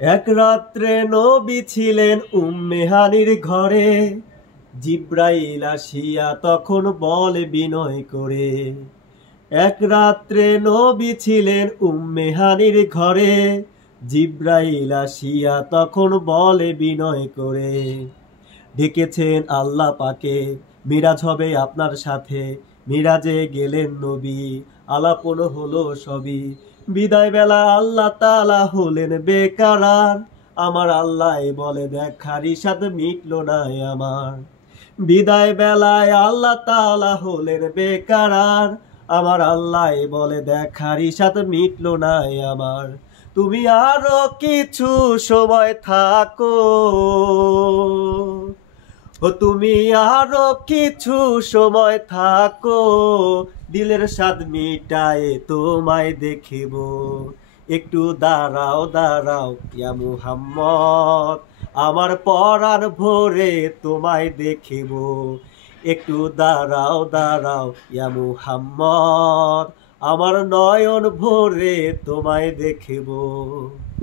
এক রাত্রে নবী ছিলেন উম্মে হানির ঘরে, জিব্রাইল আসিয়া তখন বলে বিনয় করে। এক রাত্রে নবী ছিলেন উম্মে হানির ঘরে, জিব্রাইল আসিয়া তখন বলে বিনয় করে। ডেকেছেন আল্লাহ পাকে, মিরাজ হবে আপনার সাথে, মিরাজে গেলেন নবী, আলাপন হলো সবই। বিদায় বেলা আল্লাহ তাআলা হলেন বেকারার, আমার আল্লাহ বলে দেখার ইশাদ মিটলো না আমার। বিদায় বেলায় আল্লাহ তাআলা হলেন বেকারার, আমার আল্লাহ বলে দেখার ইশাদ মিটলো না আমার। তুমি আরো কিছু সময় থাকো, ও তুমি আরো কিছু সময় থাকো, দিলের স্বাদ মিটায়ে তোমায় দেখিব। একটু দাঁড়াও দাঁড়াও ইয়া মুহাম্মদ, আমার পরাণ ভরে তোমায় দেখিব। একটু দাঁড়াও দাঁড়াও ইয়া মুহাম্মদ, আমার নয়ন ভরে তোমায় দেখিব।